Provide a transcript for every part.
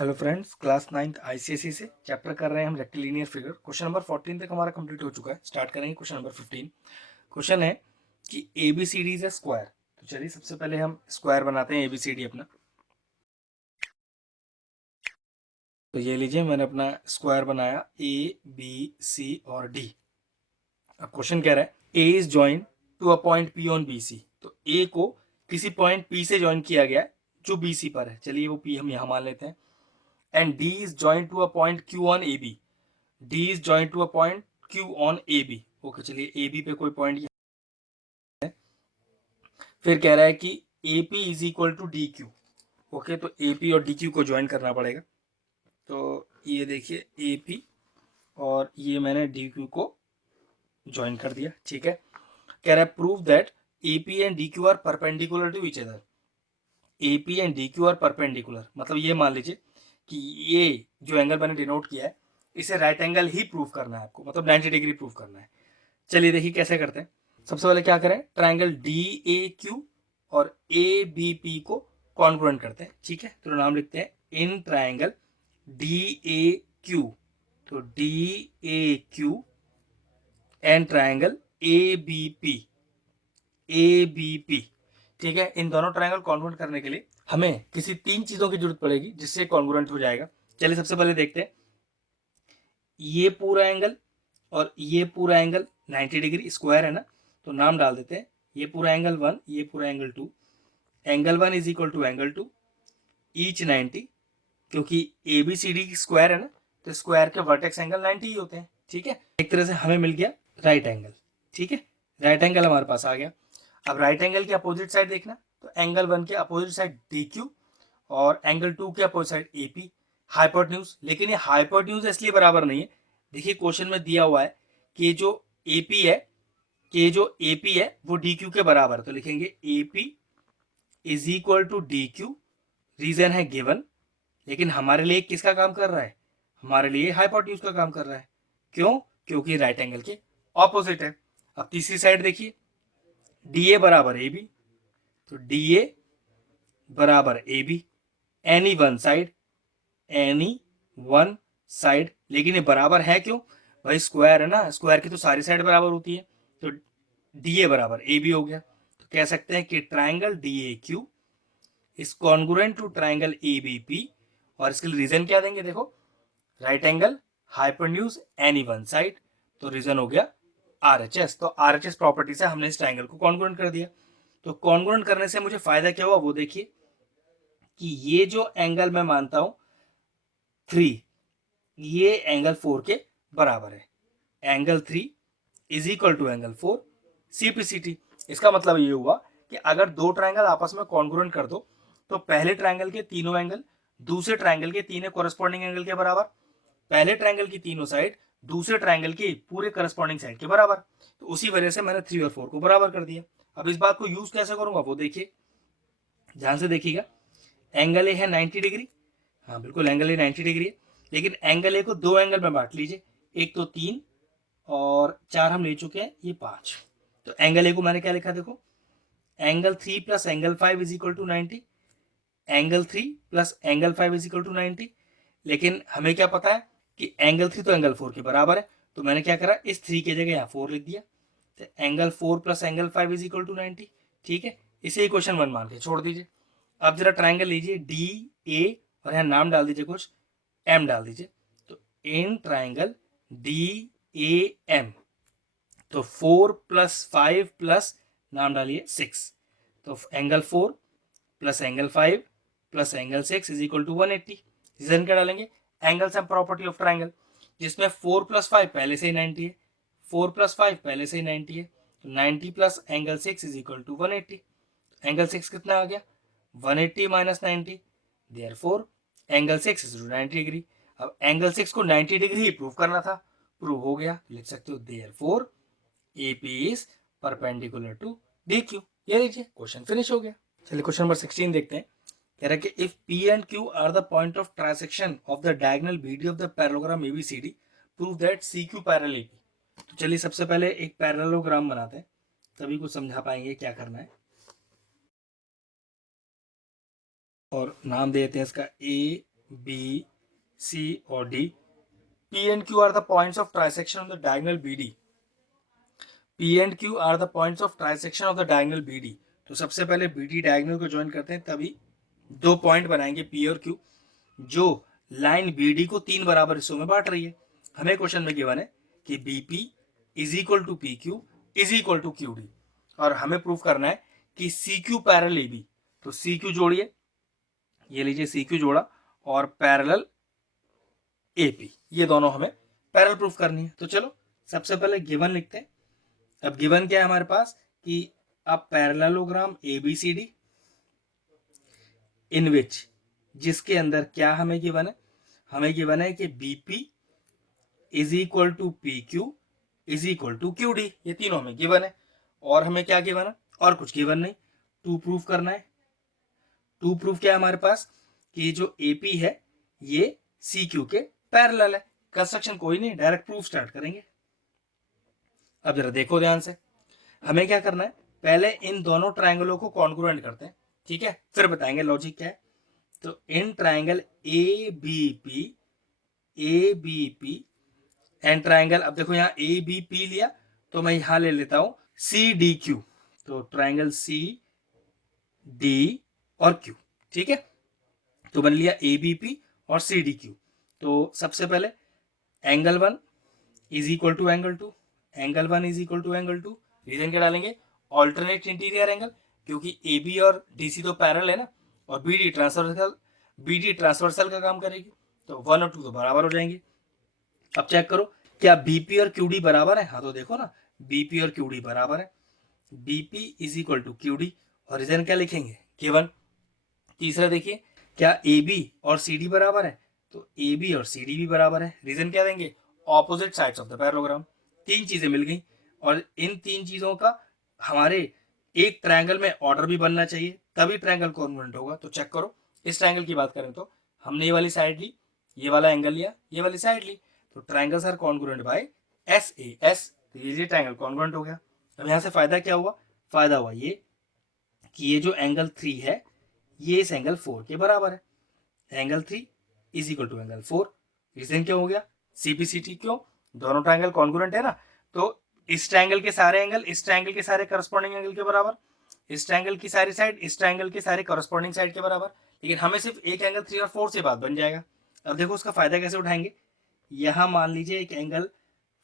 Hello friends, class 9th ICSE से chapter कर रहे हैं हम रेक्टिलिनियर फिगर। क्वेश्चन नंबर 14 तक हमारा कंप्लीट हो चुका है। स्टार्ट करेंगे क्वेश्चन नंबर 15। क्वेश्चन है कि एबीसीडी इज अ स्क्वायर। तो चलिए सबसे पहले हम स्क्वायर बनाते हैं एबीसीडी अपना। तो ये लीजिए, मैंने अपना स्क्वायर बनाया ए बी सी और डी। अब क्वेश्चन कह रहा है A is join to a point P on B C. तो ए को किसी पॉइंट पी से ज्वाइन किया गया है जो बी सी पर है। चलिए वो पी हम यहाँ मान लेते हैं। And D is join to a point Q on A B. D is joint to a point Q on A B. Okay, चलिए ए बी पे कोई पॉइंट है। फिर कह रहा है कि A P is equal to D Q. Okay, तो ए पी और डी क्यू को ज्वाइन करना पड़ेगा। तो ये देखिए ए पी और ये मैंने डी क्यू को ज्वाइन कर दिया। ठीक है, कह रहा है prove that A P and D Q are perpendicular to each other. A P and D Q are perpendicular मतलब ये मान लीजिए कि ये जो एंगल मैंने डिनोट किया है इसे राइट एंगल ही प्रूव करना है आपको, मतलब 90 डिग्री प्रूव करना है। चलिए देखिए कैसे करते हैं। सबसे पहले क्या करें, ट्राइंगल डी ए क्यू और ए बी पी को कॉन्ग्रुएंट करते हैं। ठीक है, तो नाम लिखते हैं in triangle D A Q. तो D A Q and triangle A B P. A B P, ठीक है। इन दोनों ट्राइंगल कॉन्ग्रुएंट करने के लिए हमें किसी तीन चीजों की जरूरत पड़ेगी जिससे कॉन्ग्रुएंट हो जाएगा। चलिए सबसे पहले देखते हैं, ये पूरा एंगल और ये पूरा एंगल 90 डिग्री स्क्वायर है ना, तो नाम डाल देते हैं ये पूरा एंगल 1, ये पूरा angle 2। Angle 1 is equal to angle 2 each 90, क्योंकि A B C D square है ना, तो स्क्वायर के वर्टेक्स एंगल 90 ही होते हैं। ठीक है, एक तरह से हमें मिल गया राइट एंगल। ठीक है, राइट एंगल हमारे पास आ गया। अब राइट एंगल के अपोजिट साइड देखना, तो एंगल 1 के अपोजिट साइड डी क्यू और एंगल 2 के opposite side A P. Hypotenuse, लेकिन ये हाइपोटेन्यूज इसलिए बराबर नहीं है। देखिए क्वेश्चन में दिया हुआ है कि जो एपी है वो डी क्यू के बराबर है, तो लिखेंगे AP is equal to D Q. Reason है गिवन, लेकिन हमारे लिए किसका काम कर रहा है, हमारे लिए हाइपोटेन्यूज का काम कर रहा है। क्यों? क्योंकि राइट एंगल के ऑपोजिट है। अब तीसरी साइड देखिए, डी ए बराबर ए बी, तो डी ए बराबर A B. Any one side, any one side, लेकिन ये बराबर है क्यों भाई, स्क्वायर है ना, स्क्वायर की तो सारी साइड बराबर होती है। तो डी ए बराबर ए बी हो गया। तो कह सकते हैं कि triangle D A Q is congruent to triangle A B P. और इसके लिए रीजन क्या देंगे, देखो right angle, hypotenuse, any one side, तो रीजन हो गया आर एच एस। तो आर एच एस प्रॉपर्टी से हमने इस ट्राइंगल को कॉन्ग्रुएंट कर दिया। तो कॉन्ग्रुएंट करने से मुझे फायदा क्या हुआ वो देखिए, कि ये जो एंगल मैं मानता हूं 3, ये एंगल 4 के बराबर है। Angle 3 is equal to angle 4 CPCT. इसका मतलब ये हुआ कि अगर दो ट्राइंगल आपस में कॉन्ग्रुएंट कर दो तो पहले ट्राइंगल के तीनों एंगल दूसरे ट्राइंगल के तीनों कोरस्पॉन्डिंग एंगल के बराबर, पहले ट्राइंगल की तीनों साइड दूसरे ट्राइंगल के पूरे करस्पॉन्डिंग साइड के बराबर। तो उसी वजह से मैंने 3 और 4 को बराबर कर दिया। अब इस बात को यूज कैसे करूंगा वो देखिए, ध्यान से देखिएगा। एंगल ए है 90 डिग्री, हाँ बिल्कुल एंगल ए 90 डिग्री है, लेकिन एंगल ए को दो एंगल में बांट लीजिए, एक तो 3 और 4 हम ले चुके हैं, ये 5। तो एंगल ए को मैंने क्या लिखा, देखो angle 3 plus angle 5 is equal to 90। Angle 3 plus angle 5 is equal to 90, लेकिन हमें क्या पता है कि एंगल 3 तो एंगल 4 के बराबर है, तो मैंने क्या करा, इस 3 की जगह यहाँ 4 लिख दिया। तो angle 4 plus angle 5 is equal to 90। ठीक है, इसे क्वेश्चन 1 मान के छोड़ दीजिए। अब जरा ट्राइंगल लीजिए डी ए और यहाँ नाम डाल दीजिए, कुछ एम डाल दीजिए। तो in triangle D A M, तो 4 प्लस 5 प्लस नाम डालिए 6, तो angle 4 plus angle 5 plus angle 6 is equal to 180। Reason क्या डालेंगे, angle sum property of triangle, जिसमें 4 प्लस 5 पहले से ही 90 है, 4 प्लस 5 पहले से ही 90 है, तो 90 plus angle 6 is equal to 180। Angle 6 कितना आ गया, 180 minus 90, therefore angle 6 is 90 degree. अब एंगल 6 को 90 डिग्री ही प्रूव करना था, प्रूव हो गया, लिख सकते हो therefore AP is perpendicular to D Q. ये लीजिए क्वेश्चन फिनिश हो गया। चलिए क्वेश्चन नंबर 16 देखते हैं। कह रहा है कि if P and Q are the point of transection of the diagonal BD of the parallelogram ABCD, prove that C Q parallel AP. तो चलिए सबसे पहले एक पैरेललोग्राम बनाते हैं, तभी कुछ समझा पाएंगे क्या करना है। और नाम देते हैं इसका ए बी सी और D. P and Q are the points of trisection of the diagonal B D. P and Q are the points of trisection of the diagonal B D. तो सबसे पहले बी डी डायगोनल को join करते हैं, तभी दो point बनाएंगे P और क्यू, जो लाइन बी डी को तीन बराबर हिस्सों में बांट रही है। हमें क्वेश्चन में गिवन है कि B P is equal to P Q is equal to Q D, और हमें प्रूफ करना है कि C Q parallel A B. तो सी क्यू जोड़िए, ये लीजिए सी क्यू जोड़ा, और पैरेलल ए पी, ये दोनों हमें पैरेलल प्रूफ करनी है। तो चलो सबसे पहले गिवन लिखते हैं। अब गिवन क्या है हमारे पास कि a parallelogram A B C D in which, जिसके अंदर क्या हमें गिवन है, हमें गिवन है कि B P is equal to P Q is equal to Q D, ये तीनों हमें गिवन है। और हमें क्या गिवन है, और कुछ गिवन नहीं, टू प्रूफ करना है। टू प्रूफ क्या है हमारे पास कि जो ए पी है ये सी क्यू के पैरेलल है। कंस्ट्रक्शन कोई नहीं, डायरेक्ट प्रूफ स्टार्ट करेंगे। अब जरा देखो ध्यान से, हमें क्या करना है, पहले इन दोनों ट्रायंगलों को कॉन्ग्रुएंट करते हैं, ठीक है, फिर बताएंगे लॉजिक क्या है। तो in triangle A B P and triangle, अब देखो यहाँ ए बी पी लिया, तो मैं यहां ले लेता हूं सी डी क्यू। तो ट्रायंगल सी डी और क्यू, ठीक है, तो बन लिया ए बी पी और सी डी क्यू। तो सबसे पहले angle one is equal to angle two, angle one is equal to angle two. Reason क्या डालेंगे, ऑल्टरनेट इंटीरियर एंगल, क्योंकि ए बी और डी सी तो पैरेलल है ना, और बी डी ट्रांसवर्सल का काम करेगी, तो वन और टू तो बराबर हो जाएंगे। अब चेक करो क्या बीपी और क्यूडी बराबर है, हाँ तो देखो ना बीपी और क्यूडी बराबर है, BP is equal to QD, और रीजन क्या लिखेंगे, गिवन। तीसरा देखिए क्या ए बी और सी डी बराबर है, तो ए बी और सी डी भी बराबर है, रीजन क्या देंगे, opposite sides of the parallelogram. तीन चीजें मिल गई, और इन तीन चीजों का हमारे एक ट्रायंगल में ऑर्डर भी बनना चाहिए, तभी ट्रायंगल कॉन्ग्रुएंट होगा। तो चेक करो, इस ट्रायंगल की बात करें तो हमने ये वाली साइड ली, ये वाला एंगल लिया, ये वाली साइड ली, तो triangles are congruent by S A S, तो ये ट्रायंगल कॉन्ग्रुएंट हो गया। अब यहाँ से फायदा क्या हुआ, फायदा हुआ ये कि ये जो एंगल 3 है ये इस एंगल 4 के बराबर है, angle 3 is equal to angle 4। Reason क्या हो गया, सीपीसीटी, क्यों, दोनों ट्रायंगल कॉन्ग्रुएंट है ना, तो इस ट्रायंगल के सारे एंगल इस ट्रायंगल के सारे करस्पॉन्डिंग एंगल के बराबर, इस ट्रायंगल की सारी साइड इस ट्रायंगल के सारे करस्पॉन्डिंग साइड के बराबर। लेकिन हमें सिर्फ एक एंगल 3 और 4 से बात बन जाएगा। अब देखो उसका फायदा कैसे उठाएंगे, यहां मान लीजिए एक एंगल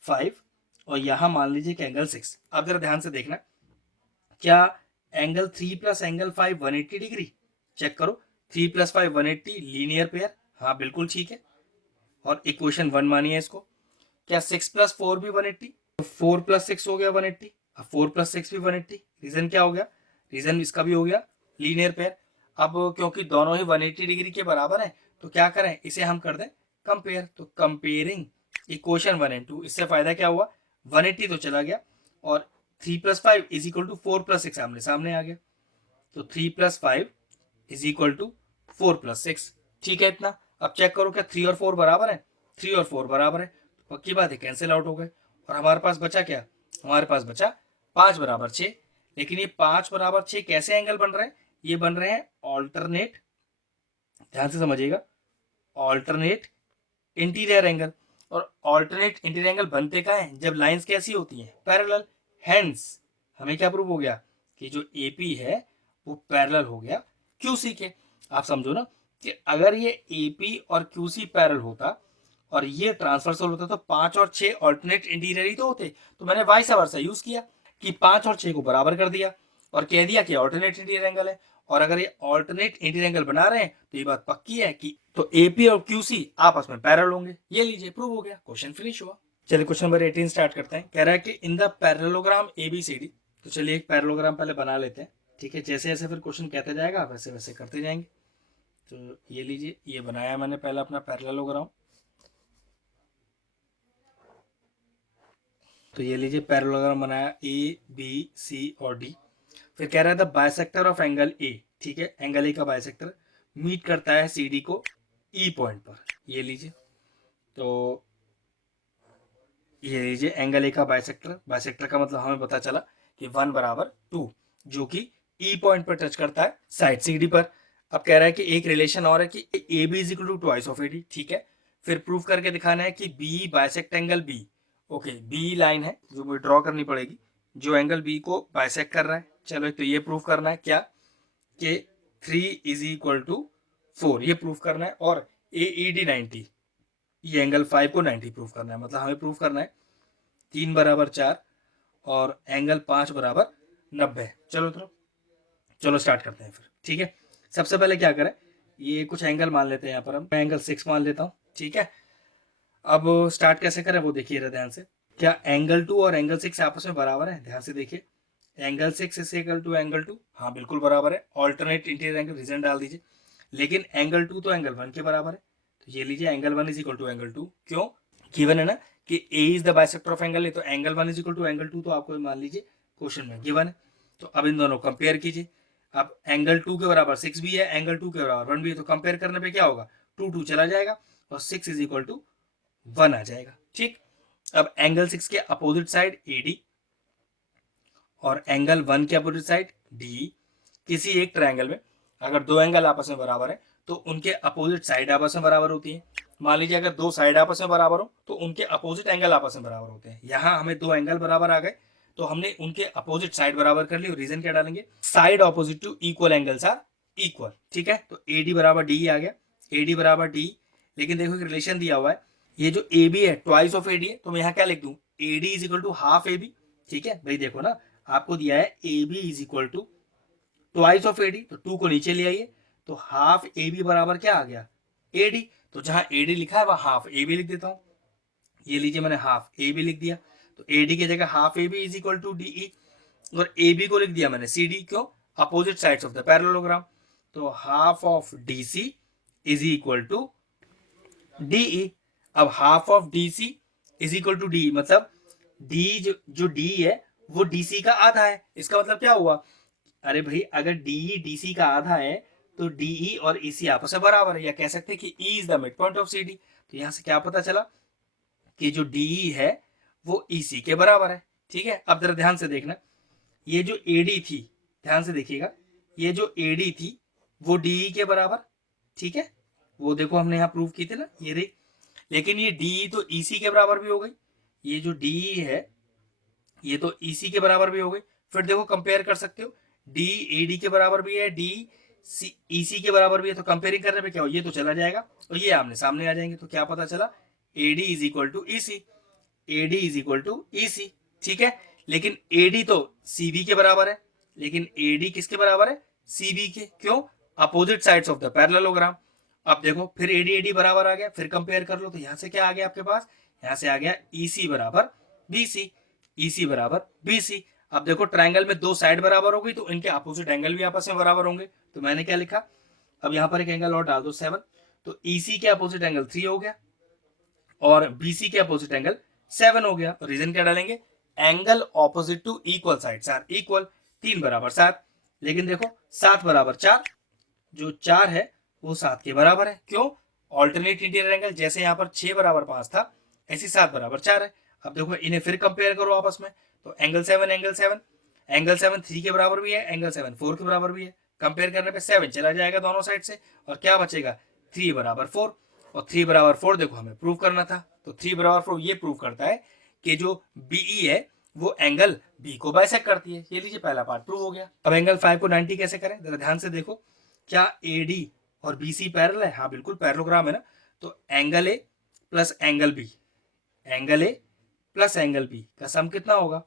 5 और यहां मान लीजिए एक एंगल 6। अब जरा ध्यान से देखना, क्या angle 3 plus angle 5 180 degree, check करो 3 प्लस 5 180 लीनियर पेयर, हाँ बिल्कुल ठीक है, और इक्वेशन 1 मानिए इसको। क्या 6 प्लस 4 भी 180, तो 4 प्लस 6 हो गया 180, अब 4 प्लस 6 भी 180, रीजन क्या हो गया, रीजन इसका भी हो गया लीनियर पेयर। अब क्योंकि दोनों ही 180 डिग्री के बराबर है, तो क्या करें, इसे हम कर दें कंपेयर। तो कंपेयरिंग इक्वेशन 1 एंड 2, इससे फायदा क्या हुआ, 180 तो चला गया, और 3 plus 5 is equal to 4 plus 6 आमने सामने आ गया, तो 3 plus 5 is equal to 4 plus 6, ठीक है इतना। अब चेक करो क्या 3 और 4 बराबर है, 3 और 4 बराबर है, तो पक्की बात है कैंसिल आउट हो गए, और हमारे पास बचा क्या, हमारे पास बचा 5 बराबर 6। लेकिन ये 5 बराबर 6 कैसे एंगल बन रहे हैं, ये बन रहे हैं ऑल्टरनेट, ध्यान से समझिएगा, ऑल्टरनेट इंटीरियर एंगल। और ऑल्टरनेट इंटीरियर एंगल बनते क्या है, जब लाइंस कैसी होती हैं, पैरेलल। हेंस हमें क्या प्रूव हो गया कि जो एपी है वो पैरेलल हो गया क्यूसी के। आप समझो ना कि अगर ये एपी और क्यूसी पैरेलल होता और ये ट्रांसवर्सल होता तो 5 और 6 ऑल्टरनेट इंटीरियर ही तो होते। तो मैंने वाइस वर्सा यूज किया कि 5 और 6 को बराबर कर दिया और कह दिया कि ऑल्टरनेट इंटीरियर एंगल है, और अगर ये ऑल्टरनेट इंटीरियर एंगल बना रहे हैं तो ये बात पक्की है कि तो एपी और क्यूसी आपस में पैरेलल होंगे। ये लीजिए प्रूव हो गया, क्वेश्चन फिनिश हुआ। चलिए क्वेश्चन नंबर 18 स्टार्ट करते हैं। कह रहा है कि इन द पैरेललोग्राम एबीसीडी, तो चलिए एक पैरेललोग्राम पहले बना लेते हैं, ठीक है, जैसे जैसे फिर क्वेश्चन कहते जाएगा वैसे वैसे करते जाएंगे। तो ये लीजिए, ये बनाया मैंने पहले अपना पैरेललोग्राम, तो ये लीजिए पैरेललोग्राम बनाया ए बी सी और डी। फिर कह रहा है द बाइसेक्टर ऑफ एंगल ए, ठीक है, एंगल ए का बाइसेक्टर मीट करता है सी डी को ई पॉइंट पर, ये लीजिए। तो ये लीजिए एंगल ए का बाइसेक्टर, बाइसेक्टर का मतलब हमें पता चला कि 1 बराबर 2, जो कि ई पॉइंट पर टच करता है साइड सी डी पर। अब कह रहा है कि एक रिलेशन और है कि A B is equal to twice of A D, ठीक है। फिर प्रूव करके दिखाना है कि B bisect angle B. Okay, B line है जो मुझे ड्रॉ करनी पड़ेगी जो एंगल बी को बाइसेक्ट कर रहा है। चलो, एक तो ये प्रूव करना है क्या कि 3 इज इक्वल टू 4, ये प्रूव करना है। और ए ई डी 90, ये एंगल 5 को 90 प्रूव करना है। मतलब हमें प्रूव करना है 3 बराबर 4 और एंगल 5 बराबर 90। चलो स्टार्ट करते हैं फिर, ठीक है। सबसे पहले क्या करें, ये कुछ एंगल मान लेते हैं। यहाँ पर हम एंगल 6 मान लेता हूँ, ठीक है। अब स्टार्ट कैसे करें वो देखिए ध्यान से। क्या एंगल 2 और एंगल 6 आपस में बराबर है? ध्यान से देखिए, angle 6 is equal to angle 2, हाँ बिल्कुल बराबर है। ऑल्टरनेट इंटीरियर एंगल रीजन डाल दीजिए। लेकिन एंगल 2 तो एंगल 1 के बराबर है, तो ये लीजिए angle 1 is equal to angle 2। क्यों? गिवन है ना कि A is the bisector of angle A, तो angle 1 is equal to angle 2 तो आपको मान लीजिए क्वेश्चन में गिवन है। तो अब इन दोनों कंपेयर कीजिए। अब एंगल 2 के बराबर 6 भी है, एंगल 2 के बराबर 1 भी है, तो कंपेयर करने पे क्या होगा, 2 2 चला जाएगा और 6 इज इक्वल टू 1 आ जाएगा, ठीक। अब एंगल 6 के अपोजिट साइड ए डी और एंगल 1 के अपोजिट साइड डी। किसी एक ट्रायंगल में अगर दो एंगल आपस में बराबर है तो उनके अपोजिट साइड आपस में बराबर होती है। मान लीजिए अगर दो साइड आपस में बराबर हो तो उनके अपोजिट एंगल आपस में बराबर होते हैं। यहाँ हमें दो एंगल बराबर आ गए तो हमने उनके अपोजिट साइड बराबर कर ली। और रीजन क्या डालेंगे, side opposite to equal angles are equal, ठीक है। तो ए डी बराबर डी आ गया, ए डी बराबर डी। लेकिन देखो एक रिलेशन दिया हुआ है, ये जो ए बी है ट्वाइस ऑफ ए डी है, तो मैं यहाँ क्या लिख दूं, A D is equal to half A B, ठीक है। भाई देखो ना, आपको दिया है A B is equal to twice of A D, तो 2 को नीचे ले आइए, तो हाफ ए बी बराबर क्या आ गया, ए डी। तो जहां ए डी लिखा है वहां हाफ ए बी लिख देता हूं। ये लीजिए मैंने हाफ ए बी लिख दिया, तो ए डी की जगह half A B is equal to D E. और ए बी को लिख दिया मैंने सी डी, क्यों, opposite sides of the parallelogram. तो half of D C is equal to D E. अब half of D C is equal to D, मतलब D जो डी है वो डी सी का आधा है। इसका मतलब क्या हुआ, अरे भाई अगर डी डी सी का आधा है तो डी और ई सी आपस में बराबर है, या कह सकते हैं कि E is the mid point of C D. तो यहां से क्या पता चला कि जो डी है वो ई सी के बराबर है, ठीक है। अब जरा ध्यान से देखना, ये जो एडी थी, ध्यान से देखिएगा, ये जो एडी थी वो डी के बराबर, ठीक है। वो देखो हमने यहाँ प्रूव की थी ना, ये रही। लेकिन ये डी तो ई सी के बराबर भी हो गई, ये जो डी है ये तो ई सी के बराबर भी हो गई। फिर देखो कंपेयर कर सकते हो, डी ए डी के बराबर भी है, डी सी ई सी के बराबर भी है, तो कंपेयरिंग करने पे क्या हो, ये तो चला जाएगा और ये आमने सामने आ जाएंगे। तो क्या पता चला, A D is equal to E C, A D is equal to E C, ठीक है। लेकिन ए डी तो सी बी के बराबर है, लेकिन ए डी किसके बराबर है, सी बी के, क्यों, opposite sides of the parallelogram. अब देखो फिर ए डी बराबर आ गया, फिर कंपेयर कर लो, तो यहां से क्या आ गया आपके पास, यहां से आ गया ई सी बराबर बी सी, ई सी बराबर बी सी। अब देखो ट्रायंगल में दो साइड बराबर हो गई तो इनके अपोजिट एंगल भी आपस में बराबर होंगे। तो मैंने क्या लिखा, अब यहां पर एक एंगल और डाल दो 7, तो ई सी के अपोजिट एंगल 3 हो गया और बी सी के अपोजिट एंगल 7 हो गया। तो रीजन क्या डालेंगे, angle opposite to equal sides are equal. 3 बराबर 7, लेकिन देखो 7 बराबर 4, जो 4 है वो 7 के बराबर है, क्यों, ऑल्टरनेट इंटीरियर एंगल, जैसे यहाँ पर 6 बराबर 5 था ऐसे 7 बराबर 4 है। अब देखो इन्हें फिर कंपेयर करो आपस में, तो एंगल 7 एंगल 7, एंगल 7 3 के बराबर भी है, एंगल 7 4 के बराबर भी है। कंपेयर करने पे 7 चला जाएगा दोनों साइड से और क्या बचेगा, 3 बराबर 4। और 3 बराबर 4 देखो हमें प्रूव करना था, तो 3 बराबर 4 ये प्रूव करता है कि जो बीई है वो एंगल बी को बाइसेक्ट करती है। ये लीजिए पहला पार्ट प्रूव हो गया। अब एंगल 5 को 90 कैसे करें, जरा ध्यान से देखो, क्या ए डी और बी सी पैरेलल है, हाँ बिल्कुल पैरेललोग्राम है ना। तो angle A plus angle B, angle A plus angle B का सम कितना होगा,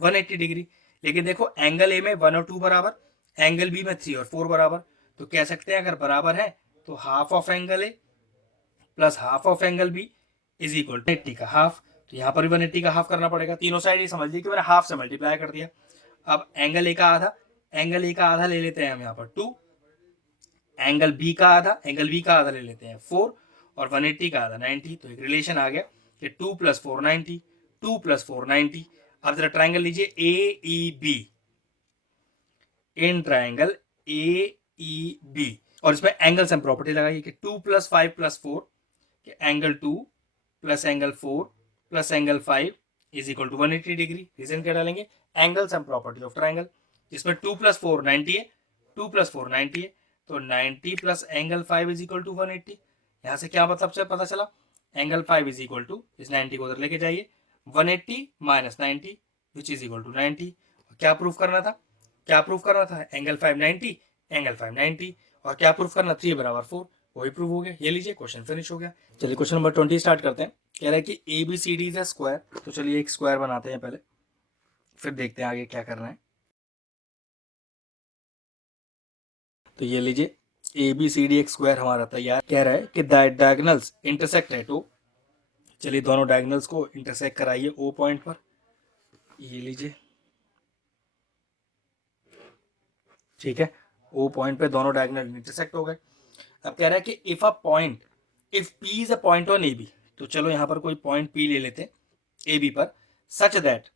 180 डिग्री। लेकिन देखो एंगल ए में 1 और 2 बराबर, एंगल बी में 3 और 4 बराबर, तो कह सकते हैं अगर बराबर है तो half of angle A plus half of angle B is equal to 180 का हाफ। तो यहाँ पर भी 180 का हाफ करना पड़ेगा। तीनों साइड ये समझ लीजिए कि मैंने हाफ से मल्टीप्लाई कर दिया। अब एंगल ए का आधा, एंगल ए का आधा ले लेते हैं हम यहाँ पर 2, एंगल बी का आधा, एंगल बी का आधा ले लेते हैं 4 और 180 का आधा 90। तो एक रिलेशन आ गया कि 2 + 4 90, 2 + 4 90। अब जरा ट्राइंगल लीजिए A E B, in triangle A E B, और इसमें एंगल सम प्रॉपर्टी लगाइए कि 2 + 5 + 4 कि angle 2 + angle 4 + angle 5 is equal to 180 degree. Reason क्या डालेंगे, angle sum property of triangle, जिसमें 2 + 4 90 है, 2 + 4 90 है, तो 90 plus angle 5 is equal to 180। यहाँ से क्या मतलब से पता चला, एंगल 5 इज इक्वल टू, इस 90 को उधर लेके जाइए, 180 minus 90 which is equal to 90। क्या प्रूफ करना था, क्या प्रूफ करना था, एंगल 5 90, एंगल 5 90, और क्या प्रूफ करना, 3 बराबर 4, वही प्रूफ हो गया। ये लीजिए क्वेश्चन फिनिश हो गया। चलिए क्वेश्चन नंबर 20 स्टार्ट करते हैं। कह रहा है कि A B C D is a square. तो चलिए एक स्क्वायर बनाते हैं पहले, फिर देखते हैं आगे क्या करना है। तो ये लीजिए ए बी सी डी एक स्क्वायर हमारा तैयार। कह रहा है कि डायगोनल्स इंटरसेक्ट एट ओ। चलिए दोनों डायगोनल्स को इंटरसेक्ट कराइए ओ पॉइंट पर। ये लीजिए, ठीक है, ओ पॉइंट पे दोनों डायगोनल इंटरसेक्ट हो गए। अब कह रहा है कि if a point, if P is a point on A B, तो चलो यहाँ पर कोई पॉइंट पी ले लेते हैं ए बी पर, सच दैट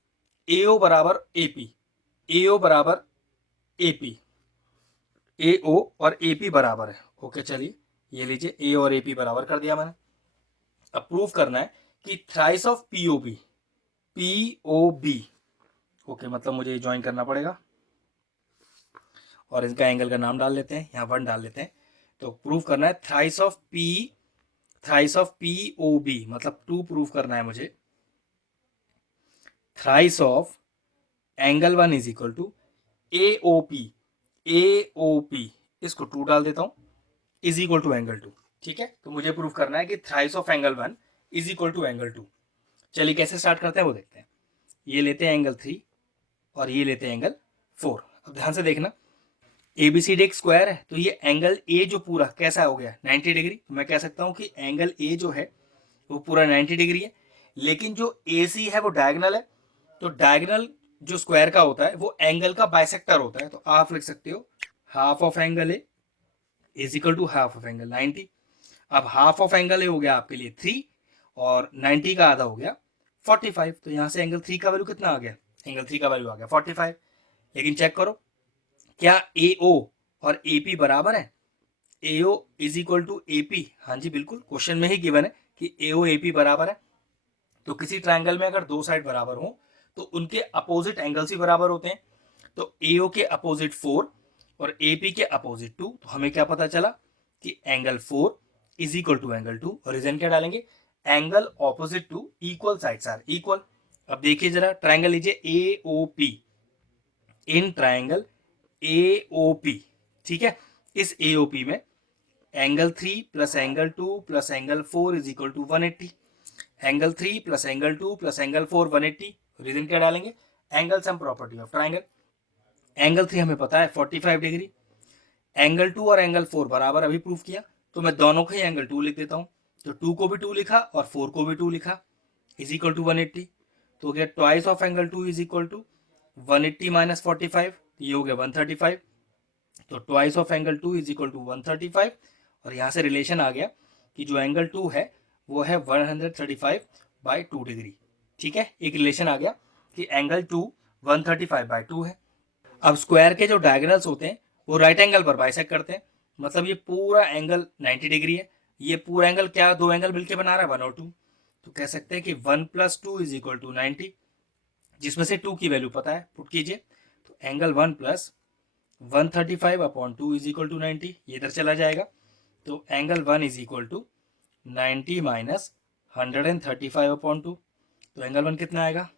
ए ओ बराबर ए पी, ए ओ बराबर ए पी, ए ओ और ए पी बराबर है। ओके चलिए ये लीजिए ए और ए पी बराबर कर दिया मैंने। अब प्रूफ करना है कि thrice of P O B, P O B, okay मतलब मुझे ज्वाइन करना पड़ेगा और इसका एंगल का नाम डाल लेते हैं, यहाँ 1 डाल लेते हैं। तो प्रूफ करना है thrice of P, thrice of P O B मतलब 2 प्रूफ करना है मुझे। Thrice of angle 1 is equal to A O P, A O P, इसको 2 डाल देता हूं, इज इक्वल टू एंगल 2। ठीक है, तो मुझे प्रूफ करना है कि thrice of angle 1 is equal to angle 2। चलिए कैसे स्टार्ट करते हैं वो देखते हैं। ये लेते हैं एंगल 3 और ये लेते हैं एंगल 4। अब ध्यान से देखना, एबीसीडी एक स्क्वायर है, तो ये एंगल ए जो पूरा कैसा हो गया 90 डिग्री। तो मैं कह सकता हूं कि एंगल ए जो है वो पूरा 90 डिग्री है। लेकिन जो ए सी है वो डायगनल है, तो डायगनल जो स्क्वायर का होता है वो एंगल का बाइसेक्टर होता है। तो आप लिख सकते हो half of angle A is equal to half of angle 90। अब हाफ ऑफ एंगल ए हो गया आपके लिए 3 और 90 का आधा हो गया 45। तो यहाँ से एंगल 3 का वैल्यू कितना आ गया, एंगल 3 का वैल्यू आ गया 45। लेकिन चेक करो क्या ए ओ और ए पी बराबर है, A O is equal to A P. हाँ जी बिल्कुल, क्वेश्चन में ही गिवन है कि ए ओ ए पी बराबर है। तो किसी ट्रायंगल में अगर दो साइड बराबर हो तो उनके अपोजिट एंगल्स ही बराबर होते हैं। तो ए ओ के अपोजिट 4 और ए पी के अपोजिट 2। तो हमें क्या पता चला कि angle 4 is equal to angle 2, और रीजन क्या डालेंगे, angle opposite to equal sides are equal. अब देखिए जरा ट्रायंगल लीजिए A O P, in triangle A O P, ठीक है, इस ए ओ पी में angle 3 plus angle 2 plus angle 4 is equal to 180। Angle 3 plus angle 2 plus angle 4 180। Reason क्या डालेंगे, angle sum property of triangle. Angle 3 हमें पता है 45 degree, angle 2 और एंगल 4 बराबर अभी प्रूफ किया, तो मैं दोनों का ही एंगल 2 लिख देता हूं। तो 2 को भी 2 लिखा और 4 को भी 2 लिखा, इज इक्वल टू 180। तो हो गया twice of angle 2 is equal to 180 minus 45, ये हो गया 135। तो twice of angle 2 is equal to 135, और यहाँ से रिलेशन आ गया कि जो एंगल 2 है वो है 135 बाई 2 डिग्री। ठीक है, एक रिलेशन आ गया कि एंगल 2 135 बाई 2 है। अब स्क्वायर के जो डायगोनल्स होते हैं वो राइट एंगल पर बाइसेक्ट करते हैं, मतलब ये पूरा एंगल 90 डिग्री है। ये पूरा एंगल क्या, दो एंगल मिलकर बना रहा है 1 और 2। तो कह सकते हैं कि 1 प्लस 2 इज इक्वल टू 90, जिसमें से 2 की वैल्यू पता है, पुट कीजिए। तो angle 1 plus 135 upon 2 is equal to 90, ये इधर चला जाएगा। तो angle 1 is equal to 90 minus 135 upon 2। तो एंगल 1 कितना आएगा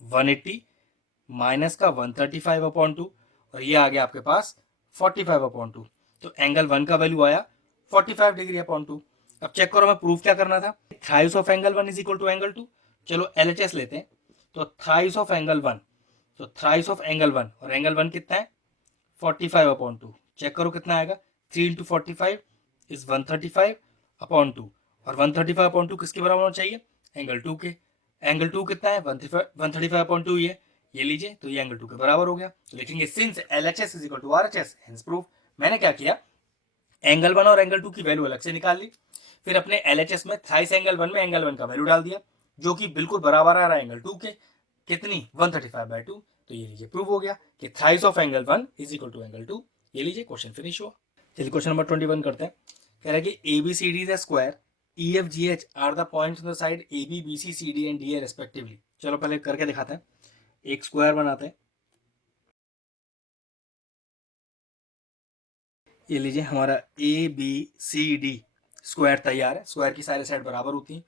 180 माइनस का 135 अपॉन 2, और ये आ गया आपके पास 45 अपॉन 2। तो एंगल 1 का वैल्यू आया 45 डिग्री अपॉन 2। अब चेक करो हमें प्रूफ क्या करना था, thrice of angle 1 is equal to angle 2। चलो एलएचएस लेते हैं। तो थ्राइस ऑफ एंगल 1, तो थ्राइस ऑफ एंगल 1, और एंगल 1 कितना है 45 अपॉन 2। चेक करो कितना आएगा, 3 इंटू 45 इज 135 अपॉन 2, और 135 अपॉन 2 किसके बराबर होना चाहिए, एंगल 2 के। एंगल 2 कितना है 135 अपॉन 2, ये लीजिए, तो ये एंगल 2 के बराबर हो गया। तो लिखेंगे since LHS is equal to RHS, hence proof. मैंने क्या किया, एंगल 1 और एंगल 2 की वैल्यू अलग से निकाल ली, फिर अपने एलएचएस में थ्राइस एंगल 1 में एंगल 1 का वैल्यू डाल दिया, जो कि बिल्कुल बराबर आ रहा है एंगल 2 के, कितनी 135 बाई 2। तो ये लीजिए प्रूव हो गया कि thrice of angle 1 is equal to angle 2। ये लीजिए क्वेश्चन फिनिश हुआ। चलिए क्वेश्चन नंबर 21 करते हैं। कह रहा है कि A B C D is a square, E F G H are the points on the side A B B C C D and D A respectively. चलो पहले करके दिखाते हैं, एक स्क्वायर बनाते हैं। ये लीजिए हमारा A B C D square तैयार है। स्क्वायर की सारी साइड बराबर होती हैं।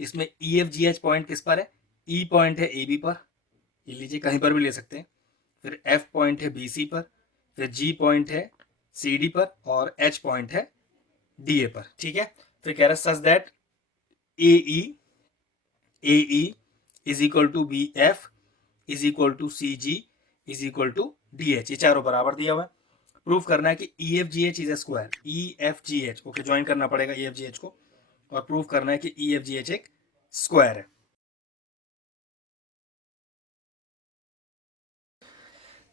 इसमें ई एफ जी एच पॉइंट किस पर है? ई पॉइंट है ए बी पर, ये लीजिए कहीं पर भी ले सकते हैं। फिर एफ पॉइंट है बी सी पर, फिर जी पॉइंट है सी डी पर, और एच पॉइंट है डी ए पर। ठीक है, फिर कह रहा है such that A E is equal to B F is equal to C G is equal to D H. ये चारों बराबर दिया हुआ है। प्रूफ करना है कि ई F G H is a square. E F G H, okay, join करना पड़ेगा ई एफ जी एच को, और प्रूफ करना है कि ई एफ जी एच एक स्क्वायर है।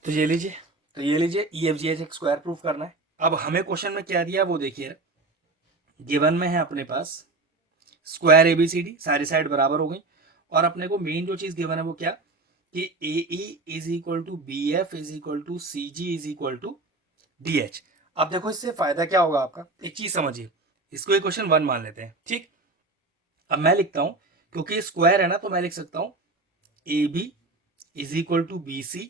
तो ये लीजिए ई एफ जी एच एक स्क्वायर प्रूफ करना है। अब हमें क्वेश्चन में क्या दिया वो देखिए। गिवन में है अपने पास square A B C D, सारी साइड बराबर हो गई, और अपने को मेन जो चीज गिवन है वो क्या, कि A E is equal to B F is equal to C G is equal to D H. अब देखो इससे फायदा क्या होगा आपका, एक चीज समझिए, इसको एक क्वेश्चन 1 मान लेते हैं। ठीक, अब मैं लिखता हूं, क्योंकि स्क्वायर है ना, तो मैं लिख सकता हूं A B is equal to B C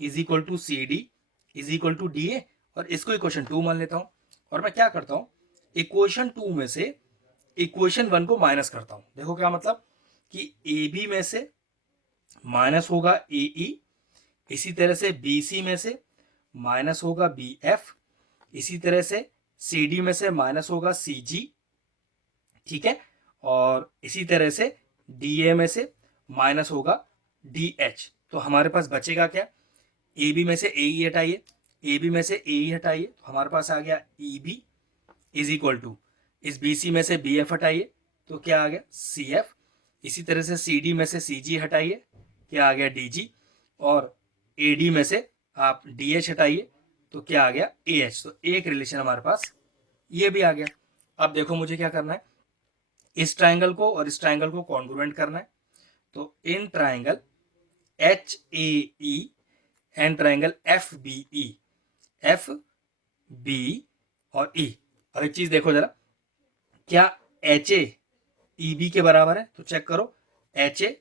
is equal to C D is equal to D A, और इसको इक्वेशन 2 मान लेता हूं। और मैं क्या करता हूं, इक्वेशन 2 में से इक्वेशन 1 को माइनस करता हूं। देखो क्या मतलब, कि ए बी में से माइनस होगा ए ई, इसी तरह से बी सी में से माइनस होगा बी एफ, इसी तरह से सी डी में से माइनस होगा सी जी। ठीक है, और इसी तरह से डी ए में से माइनस होगा डी एच। तो हमारे पास बचेगा क्या, ए बी में से ए ई हटाइए, ए बी में से ए ई हटाइए, तो हमारे पास आ गया E B is equal to, इस बी सी में से बी एफ हटाइए तो क्या आ गया सी एफ, इसी तरह से सी डी में से सी जी हटाइए, क्या आ गया डी जी, और ए डी में से आप डी एच हटाइए तो क्या आ गया ए एच। तो एक रिलेशन हमारे पास ये भी आ गया। अब देखो मुझे क्या करना है, इस ट्राइंगल को और इस ट्राइंगल को कॉन्ग्रुएंट करना है। तो in triangle H A E and triangle F B E, F B और ई। और एक चीज देखो जरा, क्या एच ए ई बी के बराबर है? तो चेक करो, एच ए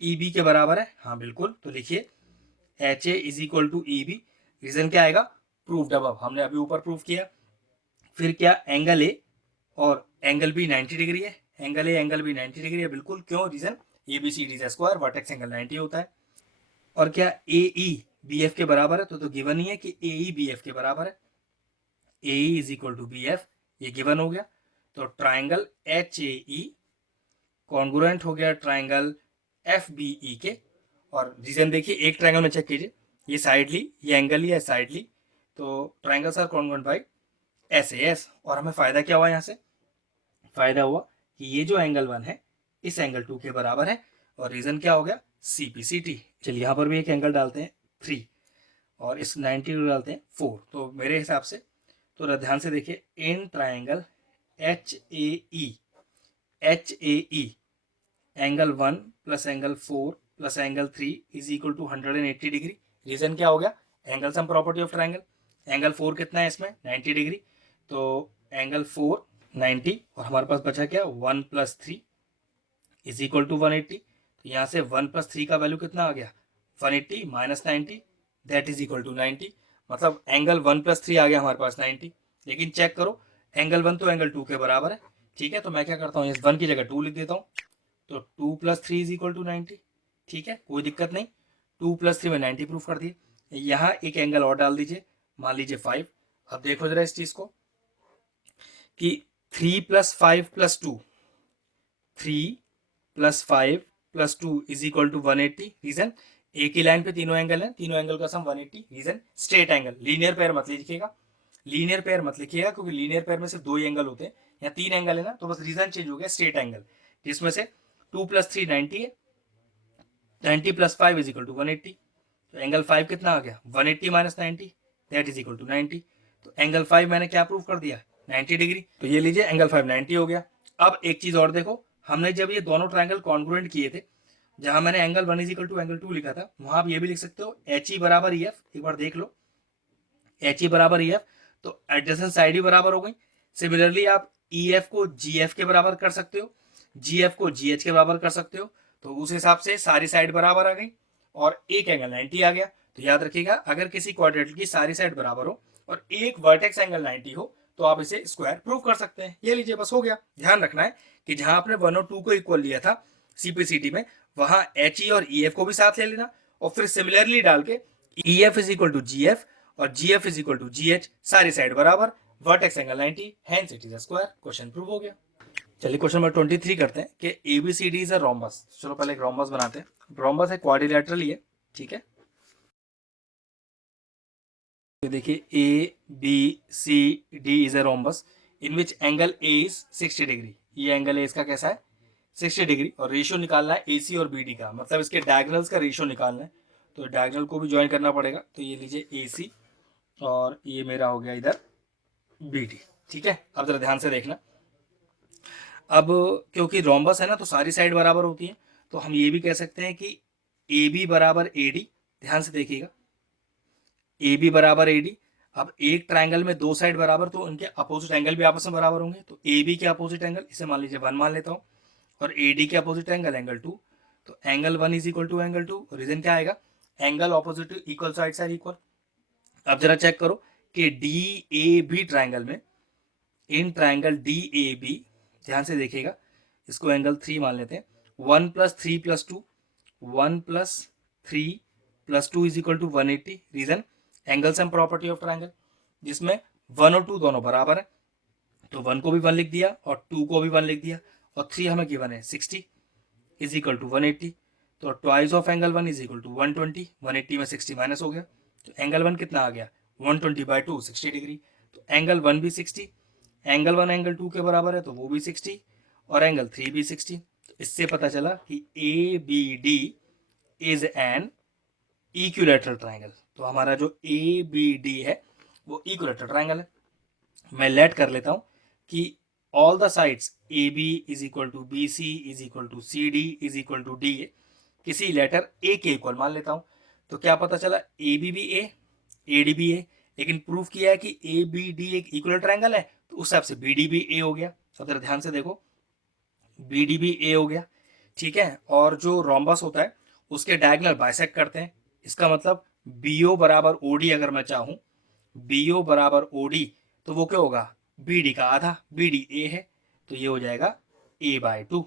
ई बी के बराबर है, हाँ बिल्कुल। तो लिखिए H A is equal to E B. Reason क्या आएगा, प्रूफ्ड अबव, हमने अभी ऊपर प्रूफ किया। फिर क्या, एंगल ए और एंगल बी 90 डिग्री है, angle A angle B 90 degree है, बिल्कुल। क्यों? Reason A B C D square, vertex angle 90 होता है। और क्या ए ई बी एफ के बराबर है? तो गिवन ही है कि ए ई बी एफ के बराबर है। A E is equal to B F, ये गिवन हो गया। तो triangle H A E congruent हो गया ट्राइंगल एफ बी ई के। और रीजन देखिए, एक ट्राइंगल में चेक कीजिए, ये साइडली, ये एंगल ही है साइडली, तो triangles are congruent by S A S. और हमें फायदा क्या हुआ यहाँ से, फायदा हुआ कि ये जो एंगल 1 है इस एंगल 2 के बराबर है, और रीजन क्या हो गया, सी पी सी टी। चलिए यहाँ पर भी एक एंगल डालते हैं 3, और इस 90 डिग्री डालते हैं 4। तो मेरे हिसाब से, तो ध्यान से देखिए, in triangle H A E angle 1 plus angle 4 plus angle 3 is equal to 180 degree. Reason क्या हो गया, angle sum property of triangle. Angle 4 कितना है इसमें, 90 डिग्री, तो एंगल 4 90, और हमारे पास बचा क्या, 1 प्लस 3 इज इक्वल टू 180। तो यहाँ से 1 प्लस 3 का वैल्यू कितना आ गया, 180 minus 90, that is equal to 90। मतलब एंगल 1 प्लस 3 आ गया हमारे पास 90। लेकिन चेक करो, एंगल 1 तो एंगल 2 के बराबर है। ठीक है, तो मैं क्या करता हूँ, इस 1 की जगह 2 लिख देता हूँ, तो 2 प्लस 3 इज इक्वल टू 90। ठीक है, कोई दिक्कत नहीं, 2 प्लस 3 में 90 प्रूफ कर दिए। यहाँ एक एंगल और डाल दीजिए, मान लीजिए 5। अब देखो जरा इस चीज को, कि 3 plus 5 plus 2, 3 plus 5 plus 2 is equal to 180। Reason, एक ही लाइन पे तीनों एंगल हैं, तीनों एंगल का sum 180। Reason, straight angle, linear pair मत लिखिएगा, लीनियर पेयर मत लिखिएगा, क्योंकि लीनियर पेयर में सिर्फ 2 ही एंगल होते हैं, यहाँ 3 एंगल है ना, तो बस रीजन चेंज हो गया, स्ट्रेट एंगल, जिसमें से 2 प्लस 3 90 है, 90 प्लस 5 इज इक्वल टू 180। तो एंगल 5 कितना आ गया, 180 minus 90, that is equal to 90। तो एंगल 5 मैंने क्या प्रूव कर दिया, 90 डिग्री। तो ये लीजिए एंगल 5 90 हो गया। अब एक चीज और देखो, हमने जब ये दोनों ट्राइंगल कॉन्ग्रुएंट किए थे, जहां मैंने angle 1 is equal to angle 2 लिखा था, वहां आप ये भी लिख सकते हो एच ई बराबर ई एफ। एक बार देख लो, एच ई बराबर ई एफ, तो एडजेसेंट साइड ही बराबर हो गई। सिमिलरली आप ई एफ को जी एफ के बराबर कर सकते हो, जी एफ को जी एच के बराबर कर सकते हो, तो उस हिसाब से सारी साइड बराबर आ गई और एक एंगल 90 आ गया। तो याद रखिएगा, अगर किसी क्वाड्रेटिक की सारी साइड बराबर हो और एक वर्टेक्स एंगल 90 हो तो आप इसे स्क्वायर प्रूव कर सकते हैं। ये लीजिए, बस हो गया। ध्यान रखना है कि जहां आपने 1 और 2 को इक्वल लिया था सीपीसीटी में, वहां एच ई और ई एफ को भी साथ ले लेना और फिर सिमिलरली डाल के E F is equal to G F और G F is equal to G H, सारी साइड बराबर, vertex angle 90, hence it is a square. Question prove हो गया। चलिए क्वेश्चन नंबर 23 करते हैं कि एबीसीडी इज अ रोम्बस। चलो पहले एक रोम्बस बनाते हैं। रोम्बस है क्वाड्रिलेटरल ही है, ठीक है। तो देखिए A B C D is a rhombus in which angle A is 60 degree. ये एंगल ए इसका कैसा है? 60 डिग्री। और रेशियो निकालना है एसी और बीडी का, मतलब इसके डायगोनल्स का रेशियो निकालना है। तो डायगोनल को भी ज्वाइन करना पड़ेगा। तो ये लीजिए एसी और ये मेरा हो गया इधर बीडी, ठीक है। अब जरा ध्यान से देखना। अब क्योंकि रोम्बस है ना तो सारी साइड बराबर होती है, तो हम ये भी कह सकते हैं कि ए बी बराबर ए डी। ध्यान से देखिएगा, ए बी बराबर ए डी। अब एक ट्राइंगल में दो साइड बराबर तो उनके अपोजिट एंगल भी आपस में बराबर होंगे। तो ए बी के अपोजिट एंगल, इसे मान लीजिए 1 मान लेता हूँ, और ए डी के अपोजिट एंगल एंगल 2। तो angle 1 is equal to angle 2। Reason क्या आएगा? Angle opposite equal sides are equal. अब जरा चेक करो कि डी ए बी ट्राइंगल में, in triangle D A B, ध्यान से देखिएगा, इसको एंगल 3 मान लेते हैं। 1 + 3 + 2, 1 + 3 + 2 is equal to 180। Reason angle sum property of triangle, जिसमें 1 और 2 दोनों बराबर है। तो 1 को भी 1 लिख दिया और 2 को भी 1 लिख दिया, और 3 हमें गिवन है 60 इज इक्वल टू 180। तो twice of angle 1 is equal to 120। 180 में 60 माइनस हो गया, तो एंगल 1 कितना आ गया? 120/2, 60 डिग्री। तो एंगल 1 भी 60, एंगल 1 एंगल 2 के बराबर है तो वो भी 60, और एंगल 3 भी 60। तो इससे पता चला कि A B D is an equilateral triangle. तो हमारा जो ए बी डी है वो इक्विलैटरल ट्राइंगल है। मैं लेट कर लेता हूँ कि all the sides A B is equal to B C is equal to C D is equal to D A, किसी लेटर ए के इक्वल मान लेता हूँ। तो क्या पता चला? ए बी भी ए डी भी ए। लेकिन प्रूफ किया है कि ए बी डी एक इक्वल ट्राइंगल है, तो उस हिसाब से बी डी भी ए हो गया। अब जरा ध्यान से देखो, बी डी भी ए हो गया, ठीक है। और जो रोम्बस होता है उसके डायगोनल बाइसेक्ट करते हैं। इसका मतलब बी ओ बराबर ओ डी, अगर मैं चाहूँ बी ओ बराबर ओ डी, तो वो क्या होगा? बी डी का आधा, बी डी ए है, तो ये हो जाएगा a/2।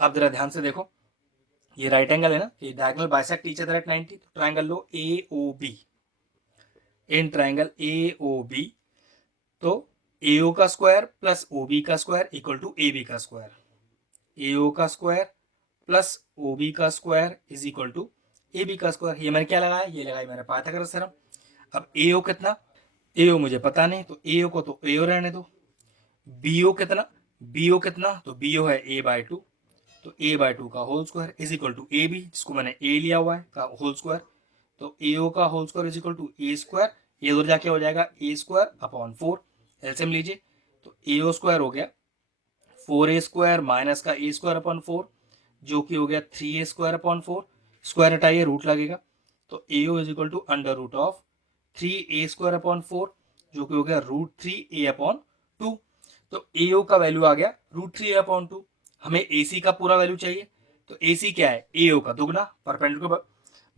अब जरा ध्यान से देखो, ये राइट एंगल है ना, ये diagonal bisect each other at 90। तो ट्राइंगल लो A O B. In triangle A O B, तो ए ओ का स्क्वायर प्लस ओ बी का square equal to A B का स्क्वायर। ए ओ का स्क्वायर प्लस ओ बी का square is equal to A B का square. ये मैंने क्या लगाया? ये लगाया मैंने पाइथागोरस थ्योरम। अब ए ओ कितना? ए ओ मुझे पता नहीं, तो ए ओ को तो ए ओ रहने दो। बी ओ कितना? बी ओ कितना? तो बी ओ है a/2, तो a/2 का whole square is equal to A B, जिसको मैंने ए लिया हुआ है, का होल स्क्वायर। तो ए ओ का whole square is equal to A square, ये उधर जाके हो जाएगा a²/4। एलसीएम लीजिए, तो ए ओ स्क्वायर हो गया 4a² माइनस का a²/4, जो कि हो गया 3a²/4। स्क्वायर हटाइए, रूट लगेगा, तो A O is equal to √of 3a²/4, जो कि हो गया √3a/2। तो ए ओ का वैल्यू आ गया √3a/2। हमें ए सी का पूरा वैल्यू चाहिए, तो ए सी क्या है? ए ओ का दुगना। परपेंडिकुलर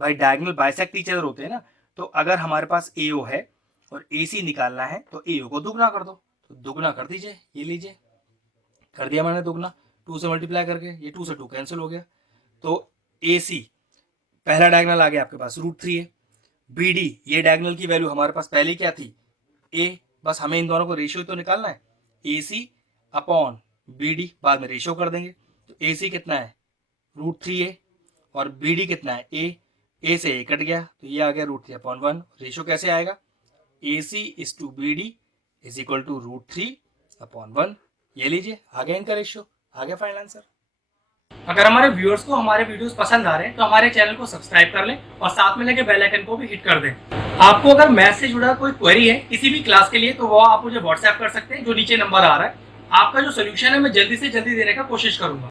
भाई डायगोनल बाइसेक्ट ईच अदर होते हैं ना, तो अगर हमारे पास ए ओ है और ए सी निकालना है तो ए ओ को दुगना कर दो। तो दुगना कर दीजिए, ये लीजिए, कर दिया मैंने दुगना 2 से मल्टीप्लाई करके। ये 2 से 2 कैंसिल हो गया, तो ए सी पहला डायगोनल आ गया आपके पास √3 है। बी डी, ये डायगोनल की वैल्यू हमारे पास पहले क्या थी? ए। बस हमें इन दोनों को रेशियो तो निकालना है, ए सी अपॉन बी डी, बाद में रेशियो कर देंगे। तो ए सी कितना है? √3a, और बी डी कितना है? ए से ए कट गया, तो ये आ गया √3/1। रेशियो कैसे आएगा? A C is to B D is equal to √3/1। ये लीजिए, आ गया इनका रेशियो, आ गया फाइनल आंसर। अगर हमारे व्यूअर्स को हमारे वीडियोस पसंद आ रहे हैं तो हमारे चैनल को सब्सक्राइब कर लें और साथ में लगे बेल आइकन को भी हिट कर दें। आपको अगर मैथ से जुड़ा कोई क्वेरी है किसी भी क्लास के लिए, तो वो आप मुझे व्हाट्सएप कर सकते हैं, जो नीचे नंबर आ रहा है। आपका जो सोल्यूशन है मैं जल्दी से जल्दी देने का कोशिश करूंगा।